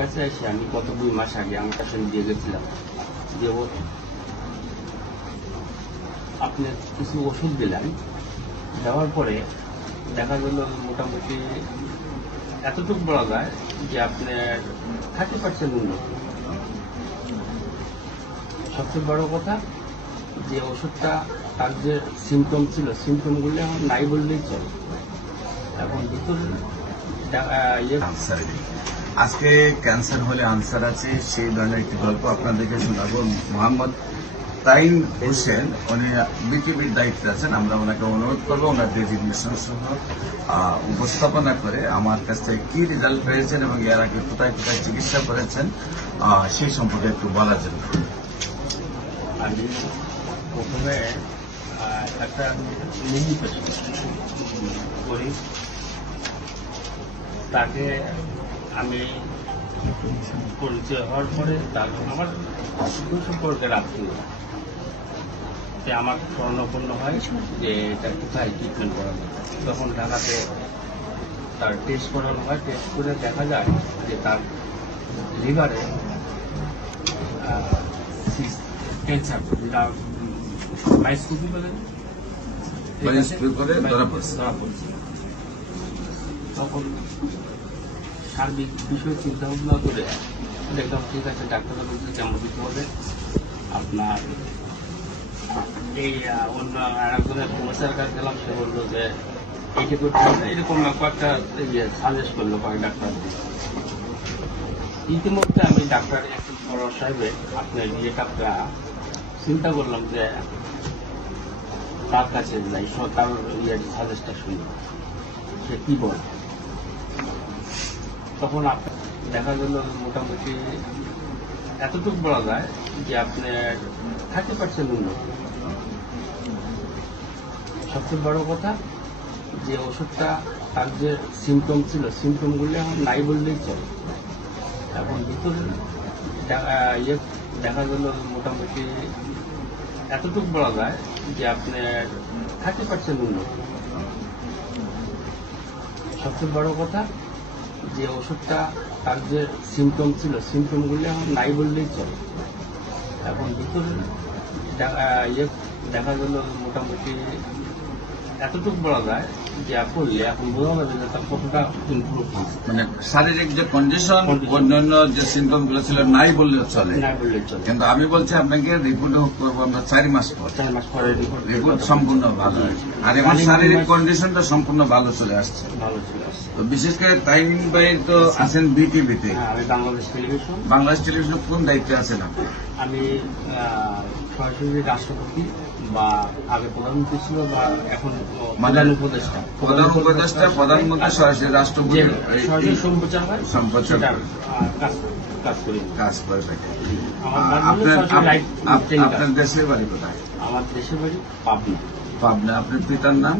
কাছে এসে আমি গত 2 মাস আগে আমার কাছে দিয়ে গেছিলাম যে আপনি কিছু ওষুধ দিলেন, দেওয়ার পরে দেখা গেল মোটামুটি এতটুকু বলা যায় যে আপনার 30% উন্নত। সবচেয়ে বড় কথা যে ওষুধটা তার যে সিমটম ছিল, সিমটমগুলো এখন নাই বললেই চলে। এখন ভিতর আজকে ক্যান্সার হলে আনসার আছে, সেই ধরনের একটি গল্প আপনাদেরকে শোনাবো। মোহাম্মদ তাইন হোসেন, উনি বিটিভির দায়িত্বে আছেন। আমরা ওনাকে অনুরোধ করবো ওনার ডেজিগনেশন সহ উপস্থাপনা করে আমার কাছ থেকে কি রেজাল্ট পেয়েছেন এবং এর আগে কোথায় কোথায় চিকিৎসা করেছেন সেই সম্পর্কে একটু বলার জন্য। আমি প্রথমে একটা নিজি পেশেন্ট করি, তাকে আমি পরিচয় হওয়ার পরে তার আমার সম্পর্কের আত্মীয় আমার স্মরণাপন্ন হয় যে এটা কোথায় ট্রিটমেন্ট করানো। তখন ঢাকাতে তার টেস্ট করানো হয়, টেস্ট করে দেখা যায় যে তার লিভারে ক্যান্সার, মাইস্কোপি বলে ধরা পড়ছে। তখন সার্বিক বিষয় চিন্তা ভাবনা করে দেখলাম ঠিক আছে, ডাক্তাররা বলছে কেমন দিতে হবে আপনার এই অন্য আরেকজনের সমস্যার কাছে গেলাম, সে বললো যে এইটা করতে হবে, এরকম কয়েকটা সাজেস্ট করলো কয়েক ডাক্তার। ইতিমধ্যে আমি ডাক্তার একটু বড় সাহেবে আপনার ইয়েটা চিন্তা করলাম যে তার কাছে যাই, তার সাজেস্টটা শুনি সে কি বলে। তখন দেখা গেল মোটামুটি এতটুকু বলা যায় যে আপনার 30% উন্নত। সবচেয়ে বড় কথা যে ওষুধটা তার যে সিমটম ছিল, সিমটমগুলো এখন নাই বললেই চলে। এখন ভিতর দেখা গেল মোটামুটি এতটুকু বলা যায় যে আপনার 30% উন্নত। সবচেয়ে বড় কথা যে ওষুধটা তার যে সিমটম ছিল, সিমটমগুলো এখন নাই বললেই চলে। এখন ভিতর দেখা গেল মোটামুটি এতটুকু বলা যায় যে করলে এখন বোঝা যাবে যে তার কতটা ইমপ্রুভ হয়েছে। মানে শারীরিক যে কন্ডিশন, অন্যান্য যে সিমটম গুলো ছিল নাই বললে চলে, কিন্তু আমি বলছি আপনাকে রিপোর্ট করবো আমরা 4 মাস পরে রিপোর্ট সম্পূর্ণ ভালো হয়েছে, আর এখন শারীরিক কন্ডিশনটা সম্পূর্ণ ভালো চলে আসছে। তো বিশেষ করে তাইন ভাই তো আছেন বিটিভিতে, আমি বাংলাদেশ টেলিভিশন কোন দায়িত্বে আছেন আপনি? আমি সরাসরি রাষ্ট্রপতি বা আগে প্রধানমন্ত্রী ছিল বা এখন প্রধান উপদেষ্টা, প্রধানমন্ত্রী সরাসরি রাষ্ট্রপতি সম্প্রচার কাজ করে থাকে। আমার আপনার দেশের বাড়ি কোথায়? আমার দেশের বাড়ি পাবনা। আপনার পিতার নাম?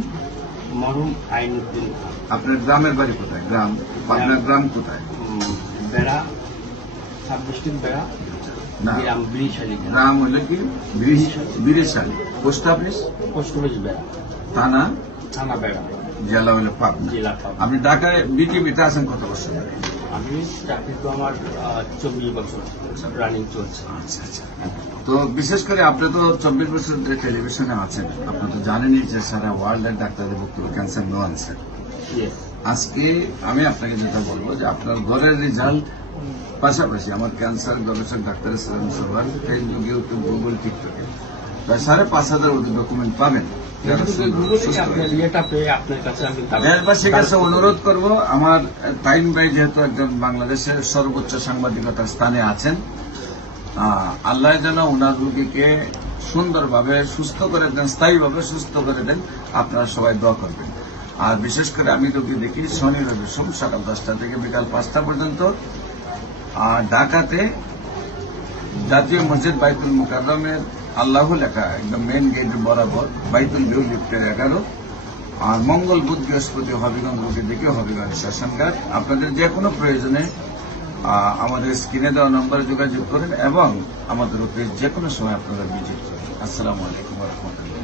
মরহুম আইনুদ্দিন খান। আপনার গ্রামের বাড়ি কোথায়? গ্রাম পাবনা গ্রাম কোথায়? বেড়া, সাব ডিস্ট্রিক্ট বেড়া, নাম হলো কি বিরিশালী। পোস্ট অফিস বেড়া, থানা বেড়া, জেলা হলো পাবনা। আপনি ঢাকায় বিটিভিতে আছেন কত বছর? আমি চাকরি তো আমার 24 বছর রানিং চলছে। আচ্ছা আচ্ছা। তো বিশেষ করে আপনি তো 24 বছর ধরে টেলিভিশনে আছেন, আপনি তো জানেনই যে সারা ওয়ার্ল্ডের ডাক্তারদের বক্তব্য ক্যান্সার নো আনসার। আজকে আমি আপনাকে যেটা বলবো যে আপনার ঘরের রেজাল্ট পাশাপাশি আমার ক্যান্সার গবেষক ডাক্তার সবার ফেসবুক, ইউটিউব, গুগল, টিকটকে প্রায় 5,500 মতো ডকুমেন্ট পাবেন। দেশবাসীর কাছে অনুরোধ করব, আমার তাইন ভাই যেহেতু একজন বাংলাদেশের সর্বোচ্চ সাংবাদিকতার স্থানে আছেন, আল্লাহ যেন ওনার রোগীকে সুন্দরভাবে সুস্থ করে দেন, স্থায়ীভাবে সুস্থ করে দেন। আপনারা সবাই দোয়া করবেন। আর বিশেষ করে আমি রোগী দেখি শনি রবি সোম সকাল 10টা থেকে বিকাল 5টা পর্যন্ত। আর ঢাকাতে জাতীয় মসজিদ বাইতুল মুকাররমের আল্লাহ লেখা একদম মেন গেট বরাবর বাইতুল ভিউ লিফটের 11। আর মঙ্গল বুধ বৃহস্পতি হবিগঞ্জ রোগী দেখে হবিগঞ্জ শ্মশানঘাট। আপনাদের যে কোনো প্রয়োজনে আমাদের স্ক্রিনে দেওয়া নম্বরে যোগাযোগ করেন এবং আমাদের অফিস যে কোনো সময় আপনারা ভিজিট করেন। আসসালামু আলাইকুম ওয়া রাহমাতুল্লাহ।